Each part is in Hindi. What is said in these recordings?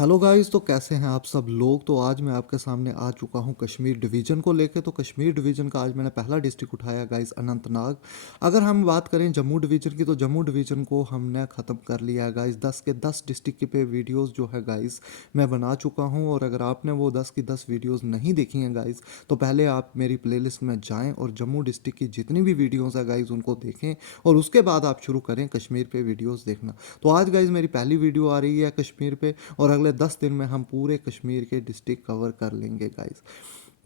हेलो गाइस, तो कैसे हैं आप सब लोग। तो आज मैं आपके सामने आ चुका हूं कश्मीर डिवीज़न को लेके। तो कश्मीर डिवीज़न का आज मैंने पहला डिस्ट्रिक्ट उठाया गाइस, अनंतनाग। अगर हम बात करें जम्मू डिवीज़न की, तो जम्मू डिवीज़न को हमने ख़त्म कर लिया है गाइस। 10 के 10 डिस्ट्रिक्ट पे वीडियोस जो है गाइस मैं बना चुका हूं। और अगर आपने वो 10 की 10 वीडियोस नहीं देखी हैं गाइस, तो पहले आप मेरी प्लेलिस्ट में जाएँ और जम्मू डिस्ट्रिक्ट की जितनी भी वीडियोज़ है गाइस उनको देखें, और उसके बाद आप शुरू करें कश्मीर पे वीडियोज़ देखना। तो आज गाइस मेरी पहली वीडियो आ रही है कश्मीर पे, और अगले 10 दिन में हम पूरे कश्मीर के डिस्ट्रिक्ट कवर कर लेंगे गाइस।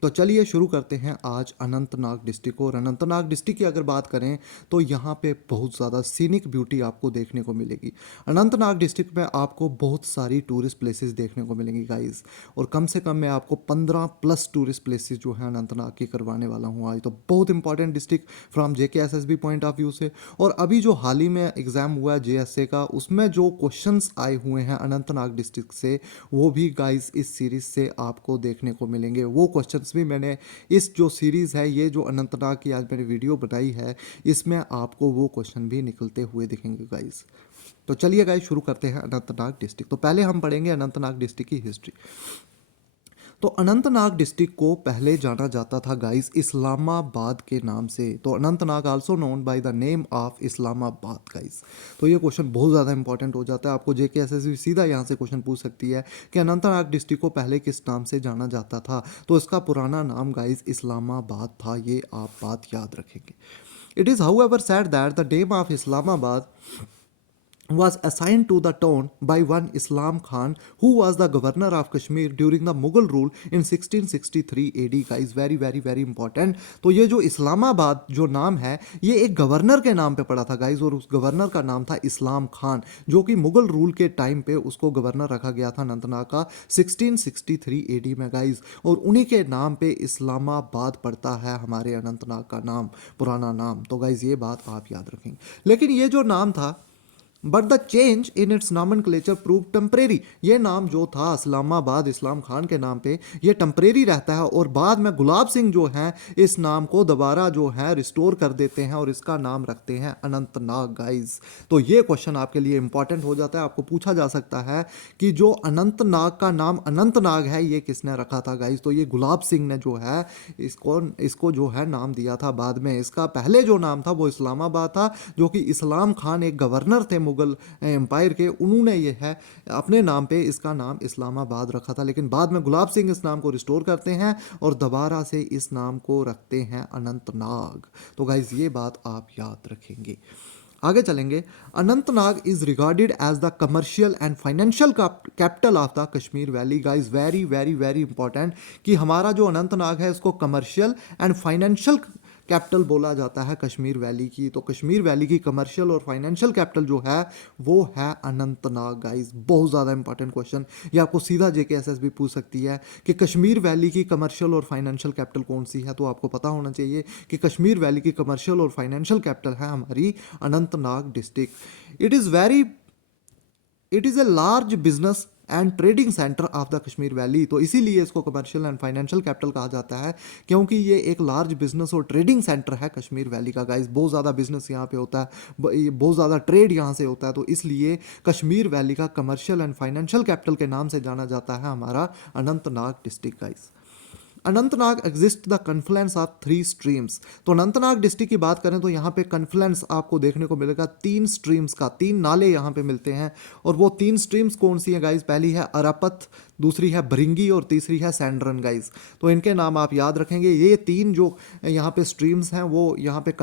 तो चलिए शुरू करते हैं आज अनंतनाग डिस्ट्रिक्ट को। और अनंतनाग डिस्ट्रिक्ट की अगर बात करें तो यहाँ पे बहुत ज़्यादा सीनिक ब्यूटी आपको देखने को मिलेगी। अनंतनाग डिस्ट्रिक्ट में आपको बहुत सारी टूरिस्ट प्लेसेस देखने को मिलेंगी गाइस। और कम से कम मैं आपको 15 प्लस टूरिस्ट प्लेसेस जो है अनंतनाग की करवाने वाला हूँ आज। तो बहुत important district from JKSSB point of view से। और अभी जो हाल ही में एग्ज़ाम हुआ है JSA का, उसमें जो क्वेश्चंस आए हुए हैं अनंतनाग डिस्ट्रिक्ट से, वो भी गाइस इस सीरीज़ से आपको देखने को मिलेंगे। वो क्वेश्चंस भी मैंने इस जो सीरीज़ है, ये जो अनंतनाग की आज मैंने वीडियो बनाई है, इसमें आपको वो क्वेश्चन भी निकलते हुए दिखेंगे गाइस। तो चलिए गाइस शुरू करते हैं अनंतनाग डिस्ट्रिक्ट। तो पहले हम पढ़ेंगे अनंतनाग डिस्ट्रिक्ट की हिस्ट्री। तो अनंतनाग डिस्ट्रिक्ट को पहले जाना जाता था गाइस इस्लामाबाद के नाम से। तो Anantnag also known by the name of Islamabad guys. तो ये क्वेश्चन बहुत ज़्यादा इंपॉर्टेंट हो जाता है। आपको JKSSB सीधा यहाँ से क्वेश्चन पूछ सकती है कि अनंतनाग डिस्ट्रिक्ट को पहले किस नाम से जाना जाता था। तो इसका पुराना नाम गाइस इस्लामाबाद था, ये आप बात याद रखेंगे। It is how ever sad that the name of Islamabad was assigned to the town by one Islam Khan, who was the governor of Kashmir during the Mughal rule in 1663 AD guys। very very very important। तो ये जो इस्लामाबाद जो नाम है, ये एक गवर्नर के नाम पे पड़ा था गाइज। और उस गवर्नर का नाम था इस्लाम खान, जो कि मुगल रूल के टाइम पे उसको गवर्नर रखा गया था अनंतनाग का 1663 AD में गाइज। और उन्हीं के नाम पे इस्लामाबाद पड़ता है हमारे अनंतनाग का नाम, पुराना नाम। तो गाइज ये बात आप याद रखेंगे। लेकिन ये जो नाम था, but the change in its nomenclature prove temporary. ये नाम जो था इस्लामाबाद इस्लाम खान के नाम पे, ये टेम्परेरी रहता है। और बाद में गुलाब सिंह जो हैं इस नाम को दोबारा जो है रिस्टोर कर देते हैं और इसका नाम रखते हैं अनंतनाग गाइज। तो ये क्वेश्चन आपके लिए इंपॉर्टेंट हो जाता है। आपको पूछा जा सकता है कि जो अनंतनाग का नाम अनंतनाग है, ये किसने रखा था गाइज। तो ये गुलाब सिंह ने जो है इसको इसको जो है नाम दिया था बाद में। इसका पहले जो नाम था वो इस्लामाबाद था, जो कि इस्लाम खान एक गवर्नर थे मुगल एम्पायर के, उन्होंने ये है अपने नाम पे इसका नाम इस्लामाबाद रखा था। लेकिन बाद में गुलाब सिंह इस नाम को रिस्टोर करते हैं और दोबारा से इस नाम को रखते हैं अनंतनाग। तो गाइज ये बात आप याद रखेंगे। आगे चलेंगे। Anantnag is regarded as the commercial and financial capital of the Kashmir valley guys. Very very very important कि हमारा जो अनंतनाग है इसको कमर्शियल एंड फाइनेंशियल कैपिटल बोला जाता है कश्मीर वैली की। तो कश्मीर वैली की कमर्शियल और फाइनेंशियल कैपिटल जो है वो है अनंतनाग गाइस। बहुत ज़्यादा इंपॉर्टेंट क्वेश्चन, ये आपको सीधा JKSSB पूछ सकती है कि कश्मीर वैली की कमर्शियल और फाइनेंशियल कैपिटल कौन सी है। तो आपको पता होना चाहिए कि कश्मीर वैली की कमर्शियल और फाइनेंशियल कैपिटल है हमारी Anantnag district. It is a large business and trading centre of the Kashmir valley. तो इसीलिए इसको कमर्शियल एंड फाइनेंशियल कैपिटल कहा जाता है, क्योंकि ये एक लार्ज बिजनेस और ट्रेडिंग सेंटर है कश्मीर वैली का गाइस। बहुत ज़्यादा बिजनेस यहाँ पे होता है, बहुत ज़्यादा ट्रेड यहाँ से होता है। तो इसलिए कश्मीर वैली का कमर्शियल एंड फाइनेंशियल कैपिटल के नाम से जाना जाता है हमारा Anantnag district guys. Anantnag exist the confluence of 3 streams. तो अनंतनाग डिस्ट्रिक्ट की बात करें तो यहाँ पे कन्फ्लुएंस आपको देखने को मिलेगा 3 स्ट्रीम्स का। 3 नाले यहाँ पे मिलते हैं। और वो 3 स्ट्रीम्स कौन सी हैं गाइज? पहली है अरापत, दूसरी है भृंगी और तीसरी है सैंड्रन गाइज। तो इनके नाम आप याद रखेंगे। ये 3 जो यहाँ पे स्ट्रीम्स हैं वो यहाँ पे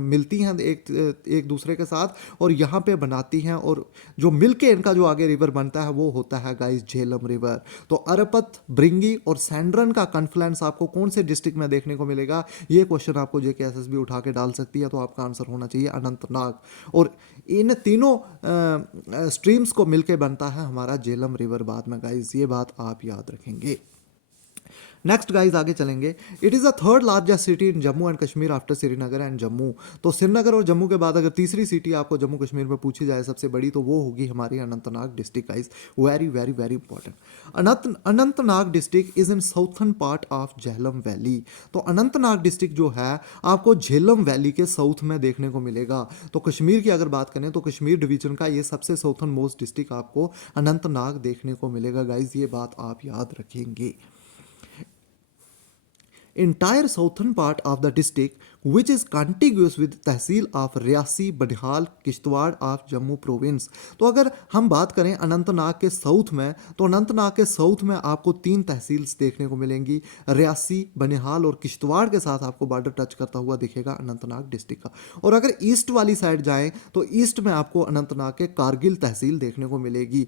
मिलती हैं एक दूसरे के साथ और यहाँ पे बनाती हैं। और जो मिल के इनका जो आगे रिवर बनता है वो होता है गाइज झेलम रिवर। तो अरापत, भृंगी और सैंड्रन का कन्फ्लुएंस आपको कौन से डिस्ट्रिक्ट में देखने को मिलेगा? ये क्वेश्चन आपको JKSSB उठा के डाल सकती है। तो आपका आंसर होना चाहिए अनंतनाग। और इन तीनों स्ट्रीम्स को मिलके बनता है हमारा झेलम रिवर बाद में गाइज। ये बात आप याद रखेंगे। नेक्स्ट गाइज आगे चलेंगे। It is the third largest city in Jammu and Kashmir after Srinagar and Jammu. तो श्रीनगर और जम्मू के बाद अगर तीसरी सिटी आपको जम्मू कश्मीर में पूछी जाए सबसे बड़ी, तो वो होगी हमारी Anantnag district guys. Very very very important. Anantnag district is in southern part of Jhelum valley. तो अनंतनाग डिस्ट्रिक्ट जो है आपको झेलम वैली के साउथ में देखने को मिलेगा। तो कश्मीर की अगर बात करें तो कश्मीर डिवीजन का ये सबसे साउथर्न मोस्ट डिस्ट्रिक्ट आपको अनंतनाग देखने को मिलेगा गाइज, ये बात आप याद रखेंगे। Entire southern part of the district which is contiguous with tehsil of Reasi Banihal Kishtwar of Jammu province. तो अगर हम बात करें अनंतनाग के साउथ में, तो अनंतनाग के साउथ में आपको 3 तहसील्स देखने को मिलेंगी, रियासी बनिहाल और किश्तवाड़ के साथ आपको बॉर्डर टच करता हुआ दिखेगा अनंतनाग डिस्ट्रिक्ट का। और अगर ईस्ट वाली साइड जाएं तो ईस्ट में आपको अनंतनाग के कारगिल तहसील देखने को मिलेगी।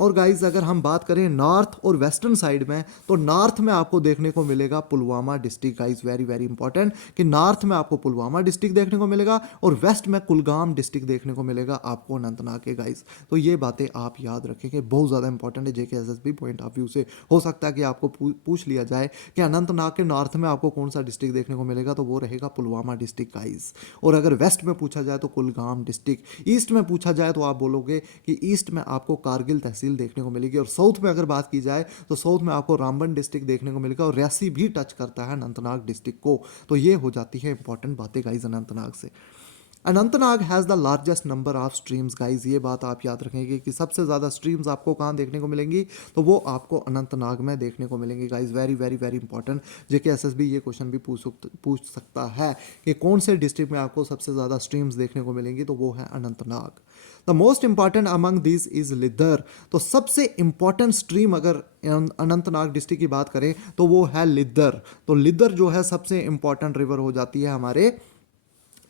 और गाइज अगर हम बात करें नॉर्थ और वेस्टर्न साइड में, तो नॉर्थ में आपको देखने को मिलेगा Pulwama district guys. Very very important कि नॉर्थ में आपको पुलवामा डिस्ट्रिक्ट देखने को मिलेगा और वेस्ट में कुलगाम डिस्ट्रिक्ट देखने को मिलेगा आपको अनंतनाग के गाइज। तो ये बातें आप याद रखेंगे, बहुत ज़्यादा इंपॉर्टेंट है JK SSB point of view से। हो सकता है कि आपको पूछ लिया जाए कि अनंतनाग के नॉर्थ में आपको कौन सा डिस्ट्रिक्ट देखने को मिलेगा, तो वो रहेगा पुलवामा डिस्ट्रिक्ट गाइज। और अगर वेस्ट में पूछा जाए तो कुलगाम डिस्ट्रिक्ट, ईस्ट में पूछा जाए तो आप बोलोगे कि ईस्ट में आपको कारगिल तहसील देखने को मिलेगी। और साउथ में अगर बात की जाए तो साउथ में आपको रामबन डिस्ट्रिक्ट देखने को मिलेगा और रियासी भी टच करता है अनंतनाग डिस्ट्रिक्ट को। तो ये हो जाती है इंपॉर्टेंट बातें गाइज अनंतनाग से। Anantnag has the largest number of streams guys, ये बात आप याद रखेंगे कि सबसे ज़्यादा स्ट्रीम्स आपको कहाँ देखने को मिलेंगी, तो वो आपको अनंतनाग में देखने को मिलेंगी guys. Very very very important, जेके एसएसबी ये क्वेश्चन भी पूछ सकता है कि कौन से डिस्ट्रिक्ट में आपको सबसे ज़्यादा स्ट्रीम्स देखने को मिलेंगी, तो वो है Anantnag. The most important among this is Lidder. तो सबसे इंपॉर्टेंट स्ट्रीम अगर अनंतनाग डिस्ट्रिक्ट की बात करें तो वो है लिदर। तो लिदर जो है सबसे इंपॉर्टेंट रिवर हो जाती है हमारे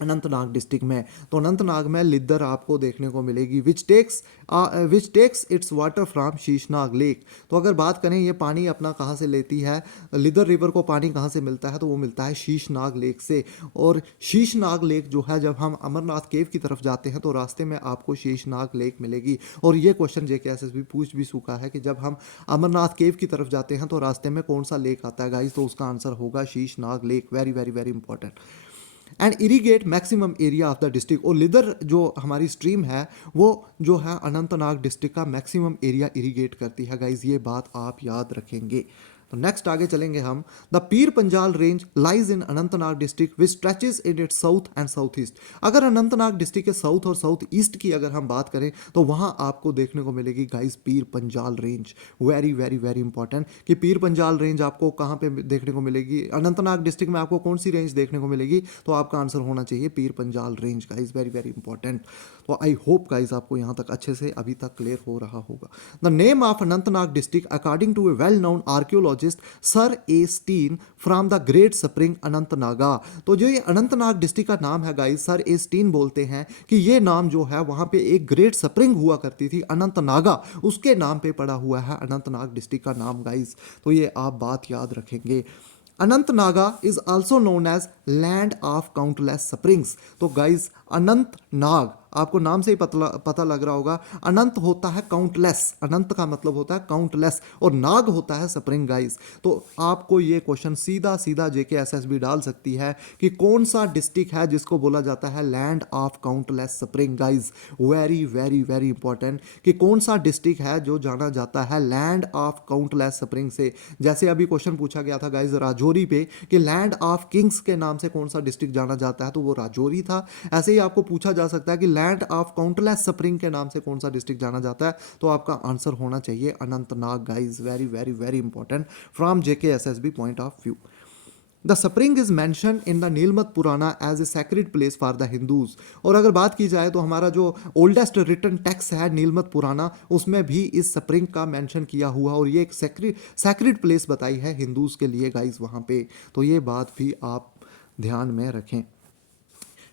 अनंतनाग डिस्ट्रिक्ट में। तो अनंतनाग में लिदर आपको देखने को मिलेगी which takes its water from Sheshnag lake. तो अगर बात करें ये पानी अपना कहाँ से लेती है, लिदर रिवर को पानी कहाँ से मिलता है, तो वो मिलता है शीशनाग लेक से। और शीशनाग लेक जो है जब हम अमरनाथ केव की तरफ जाते हैं तो रास्ते में आपको शीशनाग लेक मिलेगी। और ये क्वेश्चन जेके एसएसबी पूछ भी चुका है कि जब हम अमरनाथ केव की तरफ जाते हैं तो रास्ते में कौन सा लेक आता है गाइस, तो उसका आंसर होगा Sheshnag lake. Very very very important. And irrigate maximum area of the district. और लिदर जो हमारी स्ट्रीम है वो जो है अनंतनाग डिस्ट्रिक्ट का मैक्सिमम एरिया इरीगेट करती है गाइज, ये बात आप याद रखेंगे। तो नेक्स्ट आगे चलेंगे हम। The Pir Panjal range lies in Anantnag district which stretches in it south and south east. अगर अनंतनाग डिस्ट्रिक्ट के साउथ और साउथ ईस्ट की अगर हम बात करें तो वहां आपको देखने को मिलेगी guys Pir Panjal range. Very very very important कि पीर पंजाल रेंज आपको कहां पे देखने को मिलेगी, अनंतनाग डिस्ट्रिक्ट में आपको कौन सी रेंज देखने को मिलेगी, तो आपका आंसर होना चाहिए Pir Panjal range guys. Very very important. तो आई होप गाइस आपको यहां तक अच्छे से अभी तक क्लियर हो रहा होगा। The name of Anantnag district according to a well known archaeologist sir A Stein from the great spring Anantnaga. तो जो ये अनंतनाग डिस्ट्रिक्ट का नाम है गाइस, सर ए स्टीन बोलते हैं कि ये नाम जो है वहां पे एक ग्रेट स्प्रिंग हुआ करती थी अनंतनागा, उसके नाम पे पड़ा हुआ है अनंतनाग डिस्ट्रिक्ट का नाम गाइस। तो ये आप बात याद रखेंगे। Anantnaga is also known as land of countless springs. तो गाइस अनंतनाग आपको नाम से ही पता लग रहा होगा, अनंत होता है काउंटलेस, अनंत का मतलब होता है काउंटलेस और नाग होता है स्प्रिंग गाइस। तो आपको ये क्वेश्चन सीधा सीधा जेके एसएसबी डाल सकती है कि कौन सा डिस्ट्रिक्ट है जिसको बोला जाता है land of countless spring guys. Very very very important कि कौन सा डिस्ट्रिक्ट है जो जाना जाता है लैंड ऑफ काउंटलेस स्प्रिंग से। जैसे अभी क्वेश्चन पूछा गया था गाइस राजौरी पे कि लैंड ऑफ किंग्स के नाम से कौन सा डिस्ट्रिक्ट जाना जाता है, तो वो राजौरी था। ऐसे ही आपको पूछा जा सकता है कि लैंड ऑफ काउंटलेस स्प्रिंग के नाम से कौन सा डिस्ट्रिक्ट जाना जाता है, तो आपका आंसर होना चाहिए Anantnag guys. Very very very important from JK SSB point of view. The spring is mention in the Nilamata Purana as a sacred place for the Hindus. और अगर बात की जाए तो हमारा जो ओल्डेस्ट रिटन टेक्स्ट है नीलमत पुराना, उसमें भी इस स्प्रिंग का मेंशन किया हुआ और ये एक सैक्रेड प्लेस बताई है हिंदूज के लिए गाइस वहाँ पे। तो ये बात भी आप ध्यान में रखें।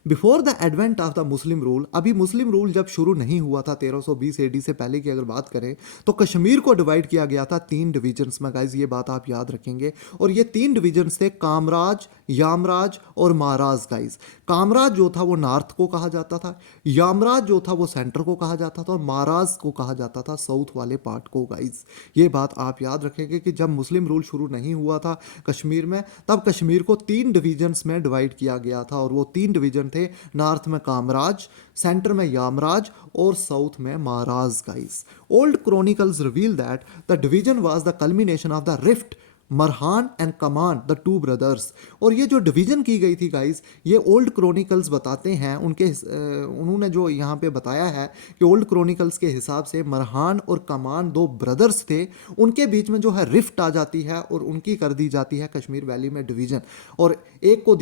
Before the advent of the Muslim rule, अभी मुस्लिम रूल जब शुरू नहीं हुआ था 1320 एडी से पहले की अगर बात करें, तो कश्मीर को डिवाइड किया गया था 3 डिवीजन्स में गाइज, ये बात आप याद रखेंगे। और ये 3 डिवीजन्स थे, कामराज, यामराज और महाराज गाइज। कामराज जो था वो नॉर्थ को कहा जाता था, यामराज जो था वो सेंटर को कहा जाता था, और महाराज को कहा जाता था साउथ वाले पार्ट को गाइज। ये बात आप याद रखेंगे कि जब मुस्लिम रूल शुरू नहीं हुआ था कश्मीर में, तब कश्मीर को 3 डिवीजन्स में डिवाइड किया गया था, और वो 3 डिवीजन थे, नॉर्थ में कामराज, सेंटर में यामराज और साउथ में Maharaj guys. Old chronicles reveal that the division was the culmination of the rift Marhan and Kaman the two brothers. और ये जो डिवीजन की गई थी गाइस, ये ओल्ड क्रॉनिकल्स बताते हैं, उन्होंने जो यहाँ पे बताया है कि ओल्ड क्रॉनिकल्स के हिसाब से मरहान और कमान 2 ब्रदर्स थे, उनके बीच में जो है रिफ्ट आ जाती है और उनकी कर दी जाती है कश्मीर वैली में डिवीजन। और एक को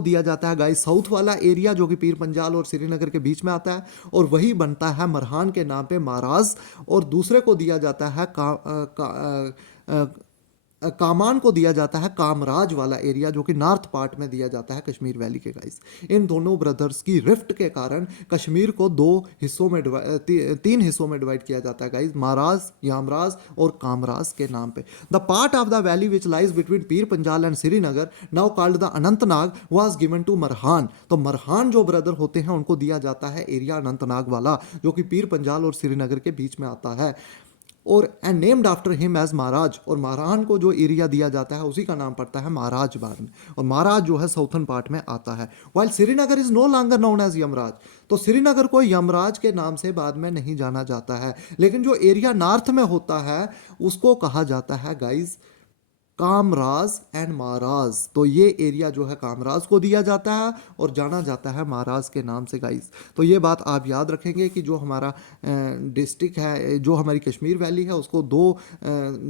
दिया जाता है गाइस साउथ वाला एरिया, जो कि पीर पंजाल और श्रीनगर के बीच में आता है, और वही बनता है मरहान के नाम पे महाराज। और दूसरे को दिया जाता है कामान को दिया जाता है कामराज वाला एरिया, जो कि नॉर्थ पार्ट में दिया जाता है कश्मीर वैली के गाइस। इन दोनों ब्रदर्स की रिफ्ट के कारण कश्मीर को 3 हिस्सों में डिवाइड किया जाता है गाइस, महाराज, यामराज और कामराज के नाम पे। The part of the valley which lies between Pir Panjal and Srinagar, now called the Anantnag, was given to Marhan. तो मरहान जो ब्रदर होते हैं उनको दिया जाता है एरिया अनंतनाग वाला, जो कि पीर पंजाल और श्रीनगर के बीच में आता है, और and named after him as Maharaj. और महारान को जो एरिया दिया जाता है उसी का नाम पड़ता है महाराज बाद में, और महाराज जो है साउथर्न पार्ट में आता है। While Srinagar is no longer known as Yamraj, तो श्रीनगर को यमराज के नाम से बाद में नहीं जाना जाता है, लेकिन जो एरिया नॉर्थ में होता है उसको कहा जाता है गाइज कामराज एंड महाराज। तो ये एरिया जो है कामराज को दिया जाता है और जाना जाता है महाराज के नाम से गाइस। तो ये बात आप याद रखेंगे कि जो हमारा डिस्ट्रिक्ट है, जो हमारी कश्मीर वैली है, उसको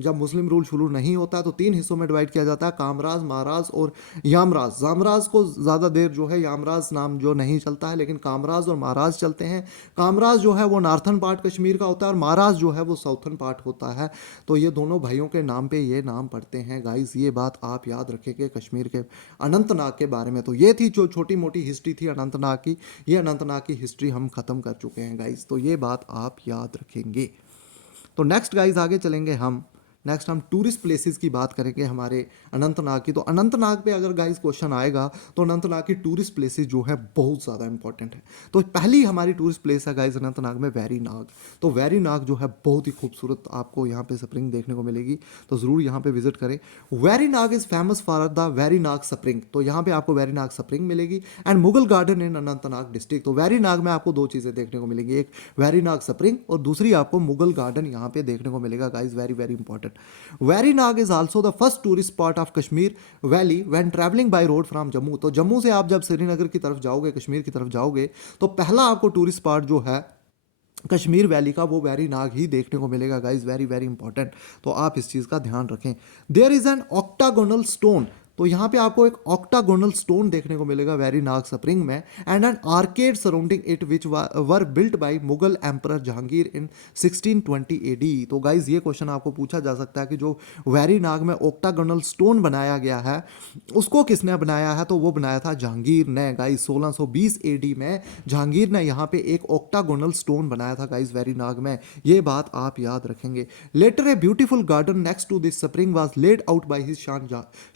जब मुस्लिम रूल शुरू नहीं होता है तो 3 हिस्सों में डिवाइड किया जाता है, कामराज, महाराज और यामराज। जामराज को ज़्यादा देर जो है यामराज नाम जो नहीं चलता है, लेकिन कामराज और महाराज चलते हैं। कामराज जो है वो नॉर्थन पार्ट कश्मीर का होता है और महाराज जो है वो साउथर्न पार्ट होता है। तो ये दोनों भाइयों के नाम पे ये नाम पड़ते हैं गाइस। ये बात आप याद रखेंगे कश्मीर के अनंतनाग के बारे में। तो ये थी जो छोटी मोटी हिस्ट्री थी अनंतनाग की। ये अनंतनाग की हिस्ट्री हम खत्म कर चुके हैं गाइस, तो ये बात आप याद रखेंगे। तो नेक्स्ट गाइस आगे चलेंगे हम। नेक्स्ट हम टूरिस्ट प्लेसेस की बात करेंगे हमारे अनंतनाग की। तो अनंतनाग पे अगर गाइस क्वेश्चन आएगा तो अनंतनाग की टूरिस्ट प्लेसेस जो है बहुत ज़्यादा इंपॉर्टेंट है। तो पहली हमारी टूरिस्ट प्लेस है गाइस अनंतनाग में वेरी नाग। तो वेरी नाग जो है बहुत ही खूबसूरत आपको यहाँ पे स्प्रिंग देखने को मिलेगी, तो ज़रूर यहाँ पे विजिट करें। Very Nag is famous for the very Nag spring. तो यहाँ पे आपको वेरी नाग स्प्रिंग मिलेगी and Mughal garden in Anantnag district. तो वेरी नाग में आपको 2 चीज़ें देखने को मिलेंगी, एक वेरी नाग स्प्रिंग और दूसरी आपको मुगल गार्डन यहाँ पे देखने को मिलेगा guys. Very very important. Very Nag is also the first tourist spot of Kashmir valley when travelling by road from Jammu. तो जम्मू से आप जब श्रीनगर की तरफ जाओगे, कश्मीर की तरफ जाओगे, तो पहला आपको टूरिस्ट स्पॉट जो है कश्मीर वैली का वो वेरी नाग ही देखने को मिलेगा गाइज। वेरी वेरी इंपॉर्टेंट, तो आप इस चीज़ का ध्यान रखें। There is an octagonal stone. तो यहाँ पे आपको एक ऑक्टागोनल स्टोन देखने को मिलेगा वेरी नाग स्प्रिंग में, and an arcade surrounding it which were built by Mughal emperor Jahangir in 1620 AD. तो गाइज ये क्वेश्चन आपको पूछा जा सकता है कि जो वेरी नाग में ऑक्टागोनल स्टोन बनाया गया है उसको किसने बनाया है, तो वो बनाया था जहांगीर ने गाइज। 1620 एडी में जहांगीर ने यहाँ पे एक ऑक्टागोनल स्टोन बनाया था गाइज वेरी नाग में। ये बात आप याद रखेंगे। Later a beautiful garden next to this spring was laid out by his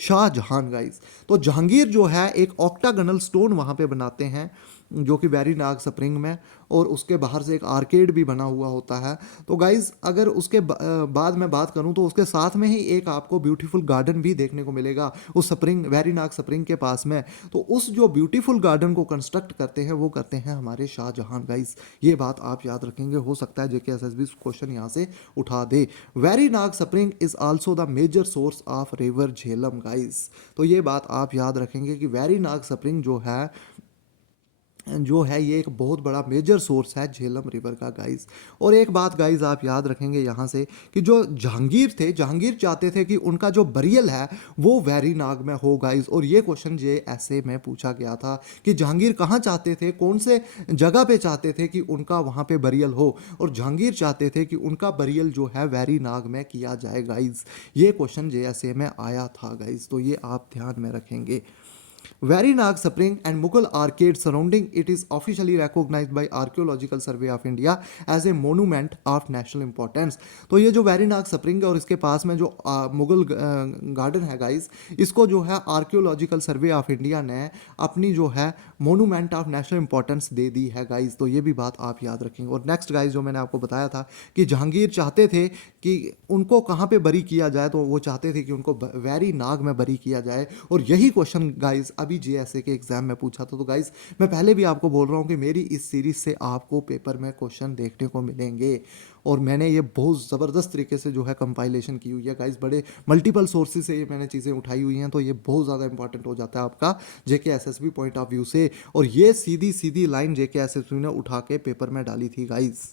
Shah Jahan guys. तो जहांगीर जो है एक ऑक्टागोनल स्टोन वहां पे बनाते हैं जो कि वेरी नाग स्प्रिंग में, और उसके बाहर से एक आर्केड भी बना हुआ होता है। तो गाइज अगर उसके बाद में बात करूं तो उसके साथ में ही एक आपको ब्यूटीफुल गार्डन भी देखने को मिलेगा उस स्प्रिंग, वेरी नाग स्प्रिंग के पास में। तो उस जो ब्यूटीफुल गार्डन को कंस्ट्रक्ट करते हैं वो करते हैं हमारे शाहजहां गाइज। ये बात आप याद रखेंगे, हो सकता है JKSSB क्वेश्चन यहाँ से उठा दे। Verinag spring is also the major source of river Jhelum guys. तो ये बात आप याद रखेंगे कि वेरी नाग स्प्रिंग जो है ये एक बहुत बड़ा मेजर सोर्स है झेलम रिवर का गाइज। और एक बात गाइज आप याद रखेंगे यहाँ से कि जो जहांगीर थे, जहांगीर चाहते थे कि उनका जो बरियल है वो वेरी नाग में हो गाइज। और ये क्वेश्चन JSA में पूछा गया था कि जहांगीर कहाँ चाहते थे, कौन से जगह पे चाहते थे कि उनका वहाँ पे बरियल हो, और जहांगीर चाहते थे कि उनका बरियल जो है वेरी नाग में किया जाए गाइज। ये क्वेश्चन JSA में आया था गाइज, तो ये आप ध्यान में रखेंगे। Verinag Spring and Mughal arcade surrounding it is officially recognized by Archaeological Survey of India as a monument of national importance. तो ये जो वेरीनाग स्प्रिंग है और इसके पास में जो मुगल गार्डन है गाइस, इसको जो है आर्कियोलॉजिकल सर्वे ऑफ इंडिया ने अपनी जो है मोनूमेंट ऑफ नेशनल इंपॉर्टेंस दे दी है गाइस। तो ये भी बात आप याद रखेंगे। और नेक्स्ट गाइस जो मैंने आपको बताया था कि जहांगीर चाहते थे कि उनको कहाँ पे बरी किया जाए, तो वो चाहते थे कि उनको वेरी नाग में बरी किया जाए। और यही क्वेश्चन गाइस अभी जीएसए के एग्जाम में पूछा था। तो गाइस मैं पहले भी आपको बोल रहा हूँ कि मेरी इस सीरीज से आपको पेपर में क्वेश्चन देखने को मिलेंगे। और मैंने ये बहुत ज़बरदस्त तरीके से जो है कंपाइलेशन की हुई है गाइस, बड़े मल्टीपल सोर्सेज से ये मैंने चीज़ें उठाई हुई हैं। तो ये बहुत ज़्यादा इंपॉर्टेंट हो जाता है आपका जेके एसएसबी पॉइंट ऑफ व्यू से। और ये सीधी सीधी लाइन जेके एसएसबी ने उठा के पेपर में डाली थी गाइस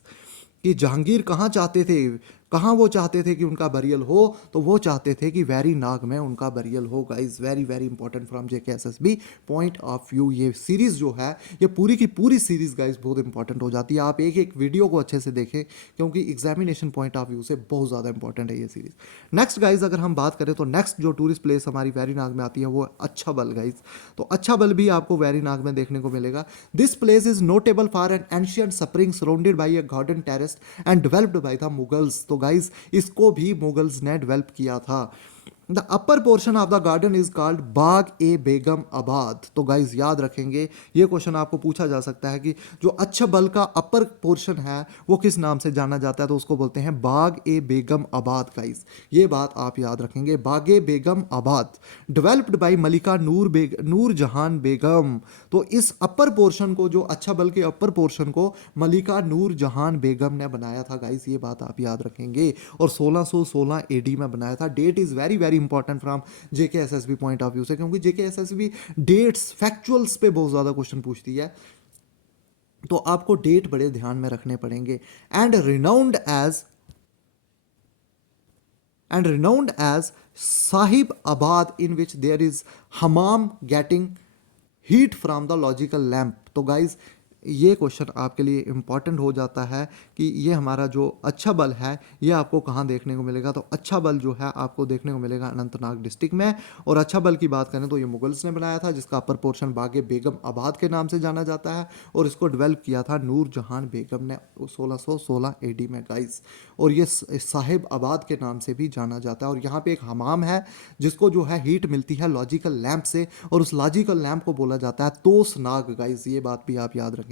कि जहांगीर कहाँ चाहते थे, कहाँ वो चाहते थे कि उनका बरियल हो, तो वो चाहते थे कि वेरी नाग में उनका बरियल हो guys. Very very important from JK SSB point of view. ये सीरीज जो है ये पूरी की पूरी सीरीज गाइस बहुत इंपॉर्टेंट हो जाती है। आप एक एक वीडियो को अच्छे से देखें क्योंकि एग्जामिनेशन पॉइंट ऑफ व्यू से बहुत ज़्यादा इंपॉर्टेंट है ये सीरीज। नेक्स्ट गाइस अगर हम बात करें तो नेक्स्ट जो टूरिस्ट प्लेस हमारी वेरी नाग में आती है वो अच्छा बल गाइस। तो अच्छा बल भी आपको वेरी नाग में देखने को मिलेगा। This place is notable for an ancient spring surrounded by a garden terrace and developed by the Mughals. तो गाइस इसको भी मुगल्स ने डेवलप किया था। The upper portion of the garden is called Bagh e Begum Abad. तो गाइज याद रखेंगे ये क्वेश्चन आपको पूछा जा सकता है कि जो अच्छा बल का अपर पोर्शन है वो किस नाम से जाना जाता है, तो उसको बोलते हैं बाग ए बेगम आबाद गाइज। ये बात आप याद रखेंगे, बाग ए बेगम आबाद डेवलप्ड बाई मलिका नूर जहान बेगम। तो इस अपर पोर्शन को, जो अच्छा बल के अपर पोर्शन को मलिका नूर जहान बेगम ने बनाया था गाइज। ये बात आप याद रखेंगे। और 1616 एडी में बनाया था। Date is very very important from JK SSB point of view से, क्योंकि जेके एसएसबी डेट्स फैक्चुअल्स पे बहुत ज्यादा क्वेश्चन पूछती है। तो आपको डेट बड़े ध्यान में रखने पड़ेंगे। एंड रिनाउंड एज साहिब आबाद इन which there is Hamam getting heat from the logical lamp. तो गाइज ये क्वेश्चन आपके लिए इंपॉर्टेंट हो जाता है कि ये हमारा जो अच्छा बल है ये आपको कहाँ देखने को मिलेगा। तो अच्छा बल जो है आपको देखने को मिलेगा अनंतनाग डिस्ट्रिक्ट में। और अच्छा बल की बात करें तो ये मुगल्स ने बनाया था, जिसका अपर पोर्शन बागे बेगम आबाद के नाम से जाना जाता है। और इसको डेवलप किया था नूर जहान बेगम ने 1616 एडी में गाइस। और ये साहिब आबाद के नाम से भी जाना जाता है। और यहाँ पे एक हमाम है जिसको जो है हीट मिलती है लॉजिकल लैम्प से, और उस लॉजिकल लैम्प को बोला जाता है तोस नाग गाइस। ये बात भी आप याद रखेंगे,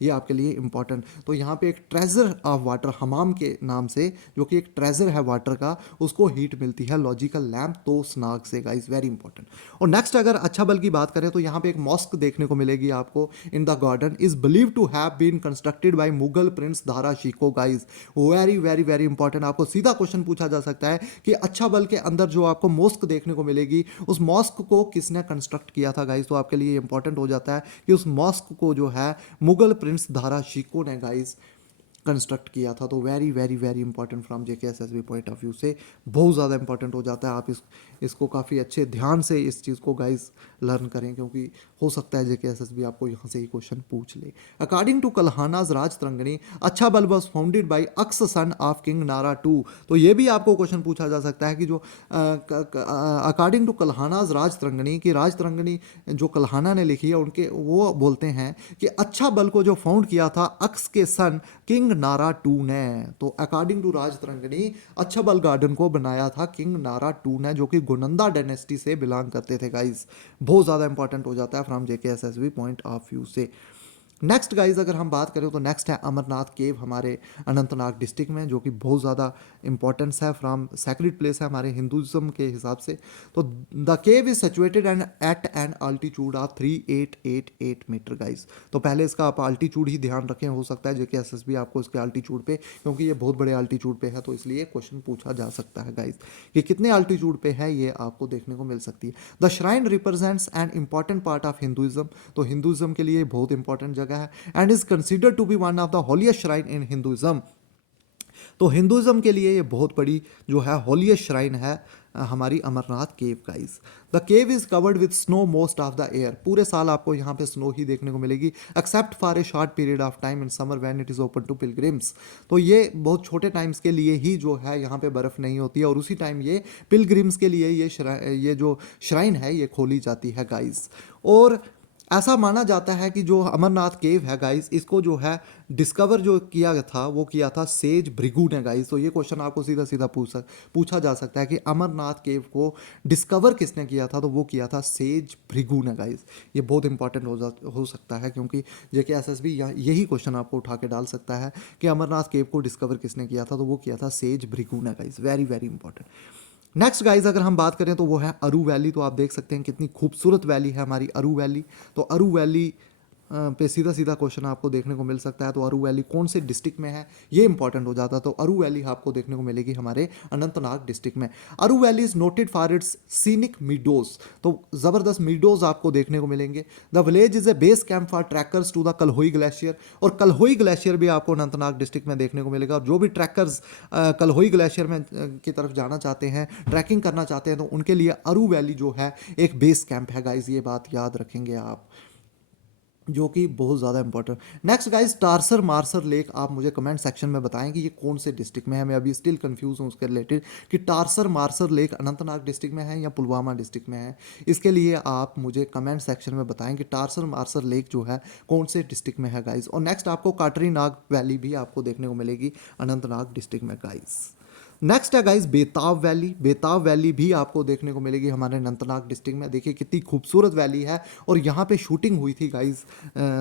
ये आपके लिए इंपॉर्टेंट। तो यहाँ पे एक ट्रेजर ऑफ वाटर हमाम के नाम से, जो कि एक ट्रेजर है वाटर का, उसको हीट मिलती है लॉजिकल लैम्प तोस नाग से गाइस। Very important. और नेक्स्ट अगर अच्छा बल की बात करें तो यहाँ पे एक मॉस्क देखने को मिलेगी आपको in the garden, is believe to have been constructed by Mughal prince Dara Shikoh guys. Very very very important. आपको सीधा क्वेश्चन पूछा जा सकता है कि अच्छा बल के अंदर जो आपको मॉस्क देखने को मिलेगी उस मॉस्क को किसने कंस्ट्रक्ट किया था गाइस। तो आपके लिए इंपॉर्टेंट हो जाता है कि उस मॉस्क को जो है मुगल प्रिंस दारा शिको ने गाइस कंस्ट्रक्ट किया था। तो very very very important from JK SSB point of view से बहुत ज़्यादा इंपॉर्टेंट हो जाता है। आप इसको काफ़ी अच्छे ध्यान से इस चीज़ को गाइस लर्न करें, क्योंकि हो सकता है जेके एसएसबी आपको यहाँ से ही क्वेश्चन पूछ ले। According to कल्हानाज Raj Tarangini Achabal was founded by Aksha son of king Nara two. तो ये भी आपको क्वेश्चन पूछा जा सकता है कि जो अकॉर्डिंग टू कल्हानाज राज तरंगनी, की राज तरंगनी जो कल्हाना ने लिखी है उनके, वो बोलते हैं कि अच्छा बल को जो फाउंड किया था अक्स के सन किंग नारा टू ने। तो अकॉर्डिंग टू राज तरंगनी अच्छा बल गार्डन को बनाया था किंग नारा टू ने, जो कि गोनंदा डायनेस्टी से बिलोंग करते थे गाइस। बहुत ज़्यादा इंपॉर्टेंट हो जाता है from JK SSB point of view से। नेक्स्ट गाइज अगर हम बात करें तो नेक्स्ट है अमरनाथ केव हमारे अनंतनाग डिस्ट्रिक्ट में, जो कि बहुत ज़्यादा इंपॉर्टेंस है फ्रॉम सैक्रेड प्लेस है हमारे हिंदुज़म के हिसाब से। तो the cave is situated and at an altitude of 3888 metre guys. तो पहले इसका आप अल्टीट्यूड ही ध्यान रखें, हो सकता है जेके एसएसबी आपको इसके अल्टीट्यूड पे, क्योंकि ये बहुत बड़े अल्टीट्यूड पे है तो इसलिए क्वेश्चन पूछा जा सकता है गाइज कि कितने अल्टीट्यूड पे है, ये आपको देखने को मिल सकती है। The shrine represents an important part of Hinduism. तो हिंदुइज्म के लिए बहुत इंपॉर्टेंट जगह है and is considered to be one of the holiest shrine in Hinduism. तो हिंदुज़म के लिए ये बहुत बड़ी जो है होलीस्ट श्राइन है हमारी Amarnath cave guys. The cave is covered with snow most of the year, पूरे साल आपको यहाँ पे स्नो ही देखने को मिलेगी, except for a short period of time in summer when it is open to pilgrims. तो ये बहुत छोटे टाइम्स के लिए ही जो है यहाँ पे बर्फ़ नहीं होती है, और उसी टाइम ये पिलग्रिम्स के लिए ये जो श्राइन है ये खोली जाती है गाइस। और ऐसा माना जाता है कि जो अमरनाथ केव है गाइस, इसको जो है डिस्कवर जो किया था वो किया था सेज भृगु ने गाइस। तो ये क्वेश्चन आपको सीधा सीधा पूछा जा सकता है कि अमरनाथ केव को डिस्कवर किसने किया था, तो वो किया था सेज भृगु ने गाइस। ये बहुत इंपॉर्टेंट हो सकता है, क्योंकि जेके एसएसबी यही क्वेश्चन आपको उठा के डाल सकता है कि अमरनाथ केव को डिस्कवर किसने किया था, तो वो किया था सेज भृगु ने guys. Very very important. Next guys अगर हम बात करें तो वो है अरू वैली। तो आप देख सकते हैं कितनी खूबसूरत वैली है हमारी अरू वैली। तो अरू वैली पे सीधा सीधा क्वेश्चन आपको देखने को मिल सकता है। तो अरू वैली कौन से डिस्ट्रिक्ट में है ये इंपॉर्टेंट हो जाता है। तो अरू वैली आपको देखने को मिलेगी हमारे अनंतनाग डिस्ट्रिक्ट में। Aru valley is noted for its scenic meadows. तो ज़बरदस्त मीडोज आपको देखने को मिलेंगे। The village is a base camp for trekkers to the Kolahoi glacier, और कलहोई ग्लेशियर भी आपको अनंतनाग डिस्ट्रिक्ट में देखने को मिलेगा। और जो भी ट्रैकर्स कलहोई ग्लेशियर में की तरफ जाना चाहते हैं, ट्रैकिंग करना चाहते हैं, तो उनके लिए अरू वैली जो है एक बेस कैंप है गाइज। ये बात याद रखेंगे आप, जो कि बहुत ज़्यादा important. Next guys Tarsar Marsar lake, आप मुझे कमेंट सेक्शन में बताएं कि ये कौन से डिस्ट्रिक्ट में है। मैं अभी स्टिल कंफ्यूज हूँ उसके रिलेटेड कि टारसर मार्सर लेक अनंतनाग डिस्ट्रिक्ट में है या पुलवामा डिस्ट्रिक्ट में है। इसके लिए आप मुझे कमेंट सेक्शन में बताएं कि टारसर मार्सर लेक जो है कौन से डिस्ट्रिक्ट में है गाइस। और नेक्स्ट आपको काटरी नाग वैली भी आपको देखने को मिलेगी अनंतनाग डिस्ट्रिक्ट में गाइस। नेक्स्ट है गाइस बेताब वैली। बेताब वैली भी आपको देखने को मिलेगी हमारे अनंतनाग डिस्ट्रिक्ट में। देखिए कितनी खूबसूरत वैली है, और यहाँ पे शूटिंग हुई थी गाइस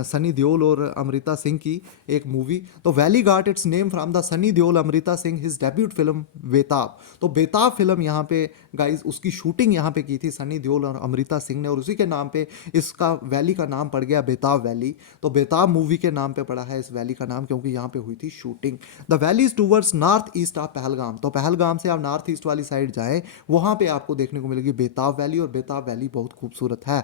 सनी देओल और अमृता सिंह की एक मूवी। तो valley got its name from the Sunny Deol Amrita Singh his debut film बेताब। तो बेताब फिल्म यहाँ पे गाइस उसकी शूटिंग यहाँ पे की थी सनी देओल और अमृता सिंह ने, और उसी के नाम पे इसका वैली का नाम पड़ गया बेताब वैली। तो बेताब मूवी के नाम पे पड़ा है इस वैली का नाम, क्योंकि यहाँ पे हुई थी shooting. The valley is towards north east of Pahalgam. तो पहलगाम से आप नॉर्थ ईस्ट वाली साइड जाएं, वहां पे आपको देखने को मिलेगी बेताब वैली, और बेताब वैली बहुत खूबसूरत है।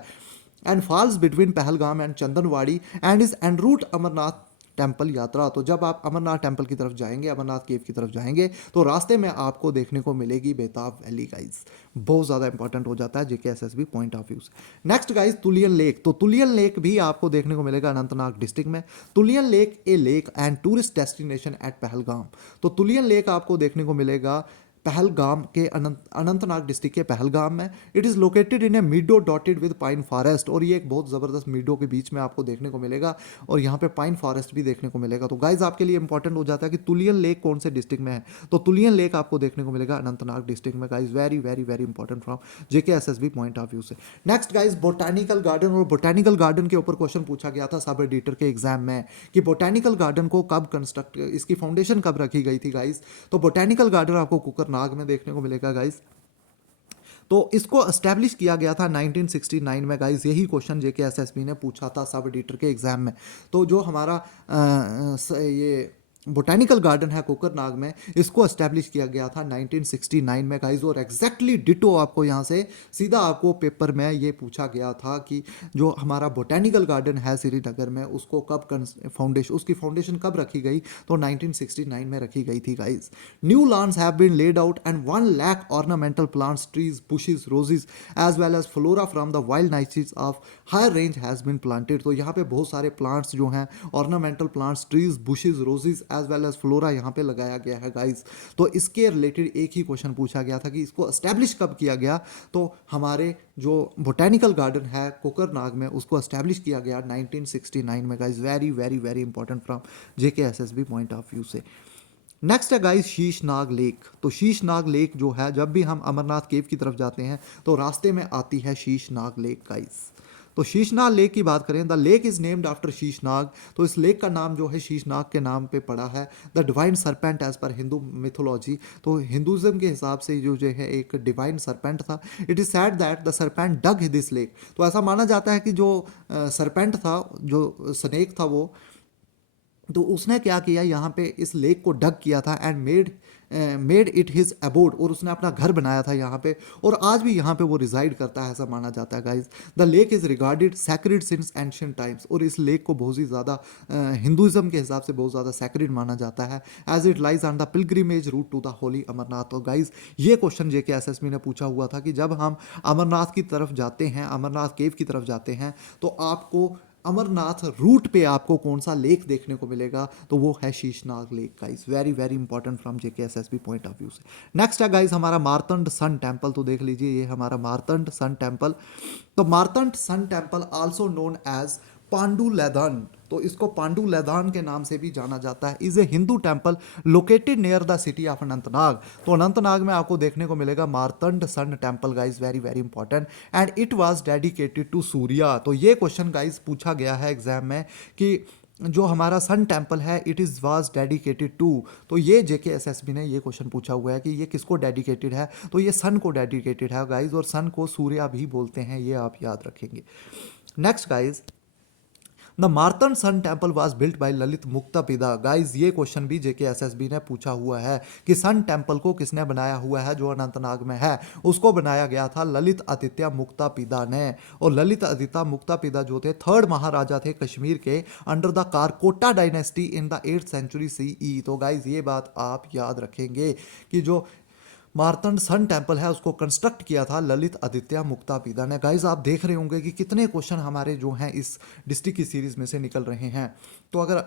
And falls between Pahalgam and Chandanwari and is en route Amarnath temple yatra. तो जब आप अमरनाथ टेम्पल की तरफ जाएंगे, अमरनाथ केव की तरफ जाएंगे, तो रास्ते में आपको देखने को मिलेगी बेताब वैली गाइस। बहुत ज़्यादा इंपॉर्टेंट हो जाता है JK SSB point of view से। Next guys Tulian lake. तो तुलियन लेक भी आपको देखने को मिलेगा अनंतनाग डिस्ट्रिक्ट में। Tulian lake a lake and tourist destination at Pahalgam. तो तुलियन लेक आपको देखने को मिलेगा पहलगाम के अनंतनाग डिस्ट्रिक्ट के पहलगाम में। It is located in A मीडो dotted with pine forest, और ये एक बहुत ज़बरदस्त मीडो के बीच में आपको देखने को मिलेगा, और यहाँ पे पाइन फॉरेस्ट भी देखने को मिलेगा। तो गाइज आपके लिए इंपॉर्टेंट हो जाता है कि तुलियन लेक कौन से डिस्ट्रिक्ट में है। तो तुलियन लेक आपको देखने को मिलेगा अनंतनाग डिस्ट्रिक्ट में guys. Very very very important from JK SSB point of view से। नेक्स्ट गाइज बोटानिकल गार्डन, और बोटानिकल गार्डन के ऊपर क्वेश्चन पूछा गया था सब एडिटर के एग्जाम में कि बोटानिकल गार्डन को कब कंस्ट्रक्ट, इसकी फाउंडेशन कब रखी गई थी गाइज। तो बोटानिकल गार्डन आपको कुकरनाग में देखने को मिलेगा गाइस। तो इसको एस्टैब्लिश किया गया था 1969 में गाइस। यही क्वेश्चन जेके एसएसबी ने पूछा था सब एडिटर के एग्जाम में। तो जो हमारा ये बोटानिकल गार्डन है कोकरनाग में, इसको एस्टैब्लिश किया गया था 1969 में गाइस। और एग्जैक्टली डिटो आपको यहाँ से सीधा आपको पेपर में ये पूछा गया था कि जो हमारा बोटानिकल गार्डन है श्रीनगर में, उसको कब उसकी फाउंडेशन कब रखी गई, तो 1969 में रखी गई थी guys. New lawns have been laid out and 1 lakh ornamental plants, trees, bushes, roses as well as flora from the wild niches of higher range has been planted. तो यहाँ पे बहुत सारे प्लांट्स जो हैं, ornamental plants, trees, bushes, roses as well as flora यहाँ पे लगाया गया है गाइस। तो इसके रिलेटेड एक ही क्वेश्चन पूछा गया था कि इसको एस्टैब्लिश कब किया गया, तो हमारे जो बोटेनिकल गार्डन है कोकरनाग में, उसको एस्टैब्लिश किया गया 1969 में guys. Very very very important from JK SSB point of view से। नेक्स्ट है गाइस शीशनाग लेक। तो शीशनाग लेक जो है, जब भी हम अमरनाथ केव की तरफ जाते हैं तो रास्ते में आती है शीशनाग लेक गाइस। तो शीशनाग लेक की बात करें, the lake is named after Sheshnag. तो इस लेक का नाम जो है शीशनाग के नाम पे पड़ा है। The divine serpent as per Hindu mythology. तो हिंदुज़म के हिसाब से जो है एक डिवाइन सरपेंट था। It is said that the serpent dug this lake. तो ऐसा माना जाता है कि जो सरपेंट था, जो स्नेक था, वो तो उसने क्या किया, यहाँ पे इस लेक को डग किया था and made it his abode, और उसने अपना घर बनाया था यहाँ पे, और आज भी यहाँ पे वो रिजाइड करता है ऐसा माना जाता है guys. The lake is regarded sacred since ancient times, और इस लेक को बहुत ही ज़्यादा हिंदुज़म के हिसाब से बहुत ज़्यादा सैक्रेड माना जाता है, as it lies on the pilgrimage route to the holy Amarnath. तो गाइज ये क्वेश्चन जेके एसएसबी ने पूछा हुआ था कि जब हम अमरनाथ की तरफ जाते हैं, अमरनाथ केव की तरफ जाते हैं, तो आपको अमरनाथ रूट पे आपको कौन सा लेक देखने को मिलेगा, तो वो है Sheshnag lake guys. Very very important from JKSSB point of view से। नेक्स्ट है गाइस हमारा मार्तंड सन टेम्पल। तो देख लीजिए ये हमारा मार्तंड सन टेम्पल। तो Martand sun temple also known as Pandu Laidan, तो इसको पांडु लैदान के नाम से भी जाना जाता है, is a Hindu temple located near the city of Anantnag. तो अनंतनाग में आपको देखने को मिलेगा Martand sun temple guys, very very important, and it was dedicated to Surya. तो ये क्वेश्चन गाइज पूछा गया है एग्जाम में कि जो हमारा सन टेम्पल है it is was dedicated to, तो ये जेके एसएसबी ने ये क्वेश्चन पूछा हुआ है कि ये किसको डेडिकेटेड है, तो ये सन को डेडिकेटेड है गाइज, और सन को सूर्या भी बोलते हैं, ये आप याद रखेंगे। Next guys, the Martand sun temple was built by Lalit Muktapida. Guys ये क्वेश्चन भी जेके एसएसबी ने पूछा हुआ है कि सन टेम्पल को किसने बनाया हुआ है, जो अनंतनाग में है उसको बनाया गया था ललित आदित्य मुक्तापिदा ने। और ललित आदित्य मुक्तापिदा जो थे थर्ड महाराजा थे कश्मीर के under the Karkota dynasty in the 8th century CE. तो गाइज ये बात आप याद रखेंगे कि जो मार्तंड सन टेम्पल है उसको कंस्ट्रक्ट किया था ललित आदित्य मुक्तापिदा ने। गाइज आप देख रहे होंगे कि कितने क्वेश्चन हमारे जो हैं इस डिस्ट्रिक्ट की सीरीज में से निकल रहे हैं। तो अगर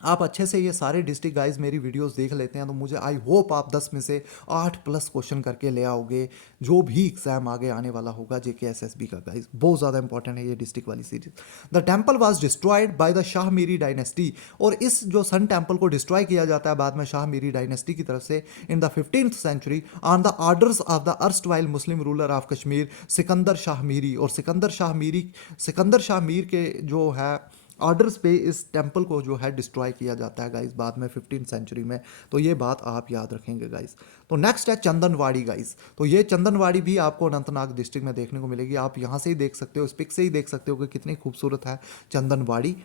आप अच्छे से ये सारे डिस्ट्रिक्ट गाइज मेरी वीडियोस देख लेते हैं तो मुझे आई होप आप 10 में से 8 प्लस क्वेश्चन करके ले आओगे, जो भी एग्जाम आगे आने वाला होगा जेके एसएसबी का गाइज। बहुत ज़्यादा इंपॉर्टेंट है ये डिस्ट्रिक्ट वाली series. The temple was destroyed by the Shah Miri dynasty, और इस जो सन टेम्पल को डिस्ट्रॉय किया जाता है बाद में शाह मीरी डायनेस्टी की तरफ से in the 15th century on the orders of the erstwhile Muslim ruler of Kashmir Sikandar Shah Miri. और सिकंदर शाह मीर के जो है ऑर्डर्स पे इस टेम्पल को जो है डिस्ट्रॉय किया जाता है गाइस बाद में 15th सेंचुरी में। तो ये बात आप याद रखेंगे गाइस। तो नेक्स्ट है चंदनवाड़ी गाइस। तो ये चंदनवाड़ी भी आपको अनंतनाग डिस्ट्रिक्ट में देखने को मिलेगी, आप यहाँ से ही देख सकते हो, इस पिक से ही देख सकते हो कि कितनी खूबसूरत है चंदनवाड़ी।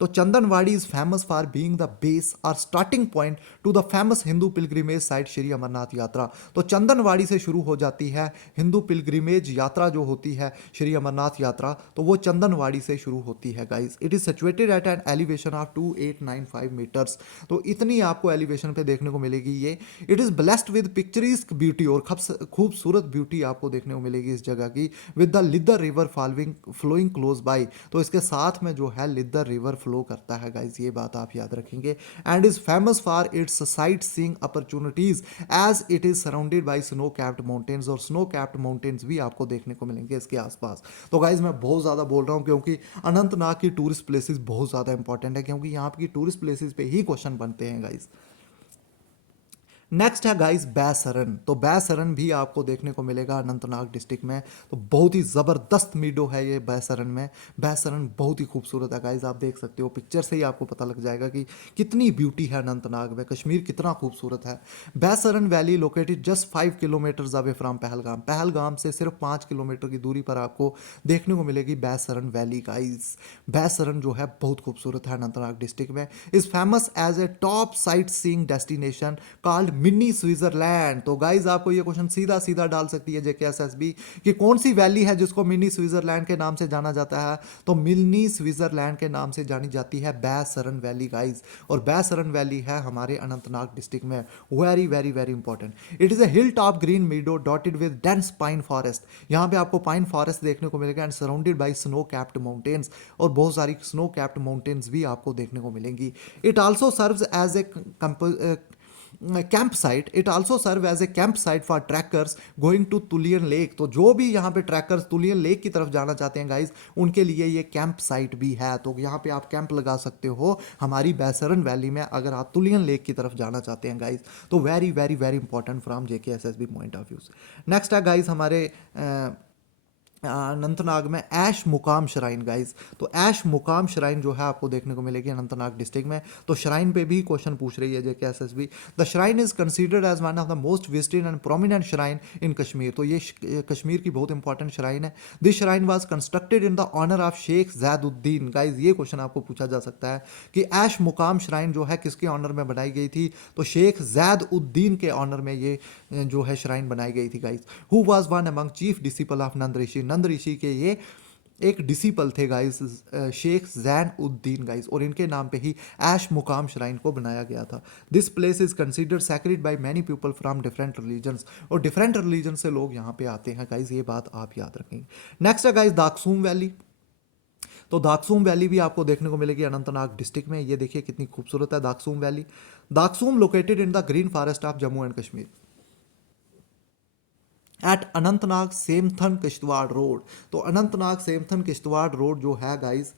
तो Chandanwari is famous for being the base और starting point to the famous Hindu pilgrimage site Shri Amarnath Yatra. तो चंदनवाड़ी से शुरू हो जाती है हिंदू पिलग्रिमेज यात्रा जो होती है श्री अमरनाथ यात्रा, तो वो चंदनवाड़ी से शुरू होती है guys. It is situated at an elevation of 2895 metres. तो इतनी आपको एलिवेशन पे देखने को मिलेगी ये। It is blessed with picturesque beauty, और खूबसूरत ब्यूटी आपको देखने को मिलेगी इस जगह की, with the Lidder river flowing close by. तो इसके साथ में जो है लिदर रिवर फ्लो करता है गाइज, ये बात आप याद रखेंगे। And is famous for its sightseeing opportunities as it is surrounded by snow capped mountains, और स्नो कैप्ड माउंटेन्स भी आपको देखने को मिलेंगे इसके आसपास। तो गाइज मैं बहुत ज़्यादा बोल रहा हूँ क्योंकि अनंतनाग की टूरिस्ट प्लेसेस बहुत ज़्यादा इंपॉर्टेंट है, क्योंकि यहाँ की टूरिस्ट प्लेसेस पे ही क्वेश्चन बनते हैं गाइज। नेक्स्ट है गाइस बैसरन। तो बैसरन भी आपको देखने को मिलेगा अनंतनाग डिस्ट्रिक्ट में। तो बहुत ही ज़बरदस्त मीडो है ये बैसरन में। बैसरन बहुत ही खूबसूरत है गाइस, आप देख सकते हो पिक्चर से ही आपको पता लग जाएगा कि कितनी ब्यूटी है अनंतनाग में, कश्मीर कितना खूबसूरत है। Baisaran valley located just 5 kilometres away from Pahalgam. Pahalgam से सिर्फ 5 किलोमीटर की दूरी पर आपको देखने को मिलेगी बैसरन वैली गाइस। बैसरन जो है बहुत खूबसूरत है अनंतनाग डिस्ट्रिक्ट में। Is famous as a top sightseeing destination called mini Switzerland. तो गाइज आपको ये क्वेश्चन सीधा सीधा डाल सकती है जेकेएसएसबी कि कौन सी वैली है जिसको मिनी स्विट्जरलैंड के नाम से जाना जाता है, तो मिनी स्विट्जरलैंड के नाम से जानी जाती है बैसरन वैली गाइज। और बैसरन वैली है हमारे अनंतनाग डिस्ट्रिक्ट में। Very very very important. It is a hill top green मीडो dotted with dense pine forest. यहाँ पे आपको पाइन फॉरेस्ट देखने को मिलेगा and surrounded by snow capped mountains, और बहुत सारी स्नो कैप्ड माउंटेन्स भी आपको देखने को मिलेंगी। It also serves as a camp site. It also serve as a camp site for trekkers going to Tulian lake. तो जो भी यहाँ पे ट्रैकर्स तुलियन लेक की तरफ जाना चाहते हैं गाइज, उनके लिए ये कैंप साइट भी है। तो यहाँ पे आप कैंप लगा सकते हो हमारी बैसरन वैली में अगर आप तुलियन लेक की तरफ जाना चाहते हैं गाइज। तो very very very important from JKSSB point of view से। नेक्स्ट है गाइज हमारे अनंतनाग में ऐश मुकाम श्राइन गाइस। तो ऐश मुकाम श्राइन जो है आपको देखने को मिलेगी अनंतनाग डिस्ट्रिक्ट में। तो श्राइन पे भी क्वेश्चन पूछ रही है JK SSB. The shrine is considered as one of the most visited and prominent shrine in Kashmir. तो ये कश्मीर की बहुत इंपॉर्टेंट श्राइन है। This shrine was constructed in the honour of Sheikh Zainuddin. Guys ये क्वेश्चन आपको पूछा जा सकता है कि ऐश मुकाम श्राइन जो है किसके ऑनर में बनाई गई थी। तो शेख जैद उद्दीन के ऑनर में ये जो है श्राइन बनाई गई थी guys. Who was one among chief disciple of Nund Rishi. Nund Rishi के ये एक डिसिपल थे guys, Sheikh Zainuddin guys, और इनके नाम पे ही ऐश मुकाम श्राइन को बनाया गया था। This place is considered sacred by many people from different religions. और डिफरेंट रिलीजन से लोग यहाँ पे आते हैं गाइस, ये बात आप याद रखेंगे। नेक्स्ट है गाइस दाकसूम वैली। तो दाकसूम वैली भी आपको देखने को मिलेगी अनंतनाग डिस्ट्रिक्ट में। ये देखिए कितनी खूबसूरत है Daksum valley. Daksum located in the green forest of Jammu and Kashmir at Anantnag Sinthan Kishtwar road. तो अनंतनाग सेमथन किश्तवाड़ रोड जो है गाइस,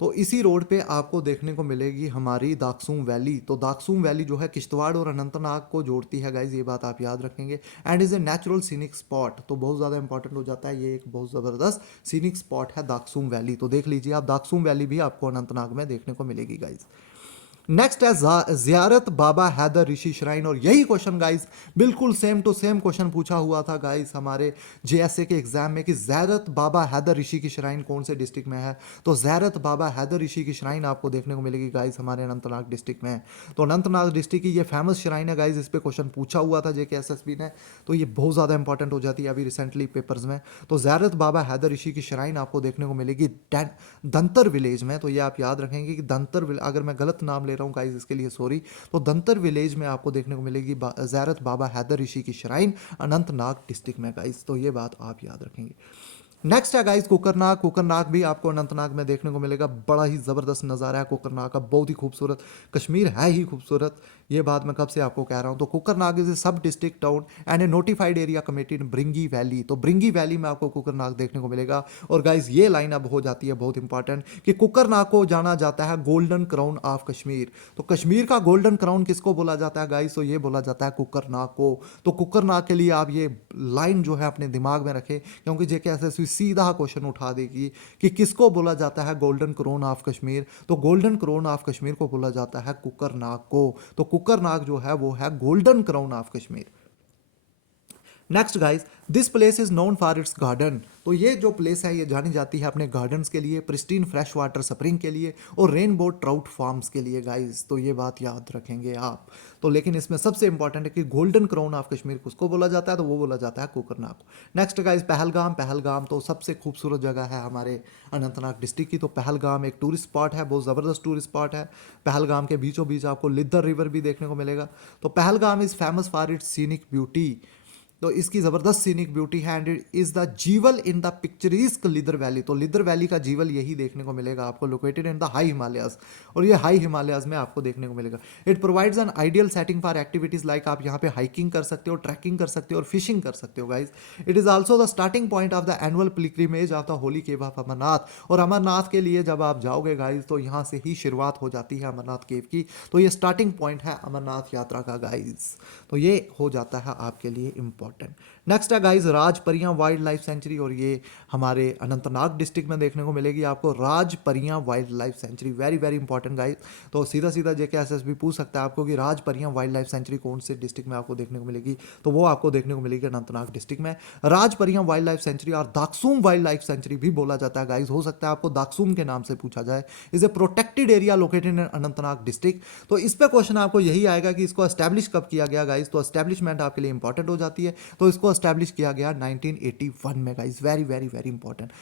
तो इसी रोड पे आपको देखने को मिलेगी हमारी दाकसूम वैली। तो दाकसूम वैली जो है किश्तवाड़ और अनंतनाग को जोड़ती है गाइस, ये बात आप याद रखेंगे। And is a natural scenic spot. तो बहुत ज़्यादा इंपॉर्टेंट हो जाता है, ये एक बहुत ज़बरदस्त सीनिक स्पॉट है दाकसूम वैली। तो देख लीजिए आप, दाकसूम वैली भी आपको अनंतनाग में देखने को मिलेगी गाइस। नेक्स्ट है जियारत बाबा हैदर ऋषि श्राइन। और यही क्वेश्चन गाइस बिल्कुल सेम टू सेम क्वेश्चन पूछा हुआ था गाइस हमारे जेएसए के एग्जाम में कि जियारत बाबा हैदर ऋषि की श्राइन कौन से डिस्ट्रिक्ट में है। तो जियारत बाबा हैदर ऋषि की श्राइन आपको देखने को मिलेगी गाइस हमारे अनंतनाग डिस्ट्रिक्ट में। तो अनंतनाग डिस्ट्रिक्ट की ये फेमस श्राइन है गाइस, इस पर क्वेश्चन पूछा हुआ था जेके एसएसबी ने। तो ये बहुत ज़्यादा इंपॉर्टेंट हो जाती है अभी रिसेंटली पेपर्स में। तो जियारत बाबा हैदर ऋषि की श्राइन आपको देखने को मिलेगी दंतर विलेज में। तो ये आप याद रखेंगे कि दंतर, अगर मैं गलत नाम ले रहा हूँ गाइस इसके लिए सॉरी। तो दंतर विलेज में आपको देखने को मिलेगी ज़ियारत बाबा हैदर ऋषि की श्राइन अनंतनाग डिस्ट्रिक्ट में गाइस। तो ये बात आप याद रखेंगे। नेक्स्ट है गाइस कुकरनाग। कुकरनाग भी आपको अनंतनाग में देखने को मिलेगा। बड़ा ही ज़बरदस्त नज़ारा है कुकरनाग का, बहुत ही खूबसूरत। कश्मीर है ही खूबसूरत, ये बात मैं कब से आपको कह रहा हूँ। तो कुकरनाग इज ए सब district town and A notified area committee in Bringi valley. तो ब्रिंगी वैली में आपको कुकरनाग देखने को मिलेगा। और गाइस ये लाइन अब हो जाती है बहुत इंपॉर्टेंट कि कुकरनाग को जाना जाता है गोल्डन क्राउन ऑफ कश्मीर। तो कश्मीर का गोल्डन क्राउन किसको बोला जाता है गाइस? तो ये बोला जाता है कुकरनाग को। तो कुकरनाग के लिए आप ये लाइन जो है अपने दिमाग में रखें, क्योंकि जेके एसएसबी सीधा क्वेश्चन उठा देगी कि किसको बोला जाता है गोल्डन क्राउन ऑफ कश्मीर। तो गोल्डन क्राउन ऑफ कश्मीर को बोला जाता है कुकरनाग को। तो कुकरनाग जो है वो है golden crown of Kashmir. Next guys, this place is known for its garden. तो ये जो प्लेस है ये जानी जाती है अपने गार्डन्स के लिए, प्रिस्टीन फ्रेश वाटर स्प्रिंग के लिए और रेनबो ट्राउट फार्म्स के लिए गाइस। तो ये बात याद रखेंगे आप। तो लेकिन इसमें सबसे इंपॉर्टेंट है कि गोल्डन क्राउन ऑफ कश्मीर किसको बोला जाता है, तो वो बोला जाता है कुकरनाग को। Next guys Pahalgam. पहलगाम तो सबसे खूबसूरत जगह है हमारे अनंतनाग डिस्ट्रिक्ट की। तो पहलगाम एक टूरिस्ट स्पॉट है, बहुत ज़बरदस्त टूरिस्ट स्पॉट है। पहलगाम के बीचों बीच आपको लिद्दर रिवर भी देखने को मिलेगा। तो Pahalgam is famous for its scenic beauty. तो इसकी ज़बरदस्त सीनिक ब्यूटी है and it is the jewel in the picturesque Lidder valley. तो लिदर वैली का जीवल यही देखने को मिलेगा आपको, located in the high Himalayas. और ये हाई हिमालयाज में आपको देखने को मिलेगा। It provides an ideal setting for activities like आप यहाँ पे हाइकिंग कर सकते हो, ट्रैकिंग कर सकते हो और फिशिंग कर सकते हो guys. It is also the starting point of the annual pilgrimage of the holy cave of Amarnath. और अमरनाथ के लिए जब आप जाओगे गाइज तो यहाँ से ही शुरुआत हो जाती है अमरनाथ केव की। तो ये स्टार्टिंग पॉइंट है अमरनाथ यात्रा का गाइज। तो ये हो जाता है आपके लिए इंपॉर्टेंट। नेक्स्ट है गाइज राज परियां वाइल्ड लाइफ सेंचुरी। और ये हमारे अनंतनाग डिस्ट्रिक्ट में देखने को मिलेगी आपको राज परियां wild life century. Very very important guys. तो सीधा सीधा जेके एसएसबी पूछ सकता है आपको कि राज परियां वाइल्ड लाइफ सेंचुरी कौन से डिस्ट्रिक्ट में आपको देखने को मिलेगी। तो वो आपको देखने को मिलेगी अनंतनाग डिस्ट्रिक्ट में। राज परियां वाइल्ड लाइफ सेंचुरी और दाकसूम वाइल्ड लाइफ सेंचुरी भी बोला जाता है गाइज। हो सकता है आपको दाकसूम के नाम से पूछा जाए। Is a protected area located in Anantnag district. तो इस पर क्वेश्चन आपको यही आएगा कि इसको एस्टैब्लिश कब किया गया गाइज। तो एस्टैब्लिशमेंट आपके लिए इंपॉर्टेंट हो जाती है। तो इसको एस्टैब्लिश किया गया 1981 में guys. Very very very important.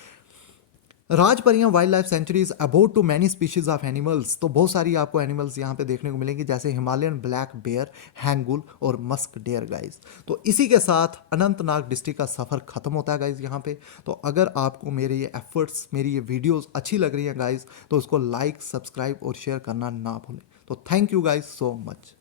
Rajparian wild life sanctuary is about to many species of animals. तो बहुत सारी आपको एनिमल्स यहाँ पे देखने को मिलेंगी, जैसे हिमालयन ब्लैक बेयर, हैंगुल और मस्क डेयर गाइस। तो इसी के साथ अनंतनाग डिस्ट्रिक्ट का सफ़र खत्म होता है गाइस यहाँ पे। तो अगर आपको मेरे ये एफर्ट्स, मेरी ये वीडियोस अच्छी लग रही हैं गाइस, तो उसको लाइक, सब्सक्राइब और शेयर करना ना भूलें। तो thank you guys so much.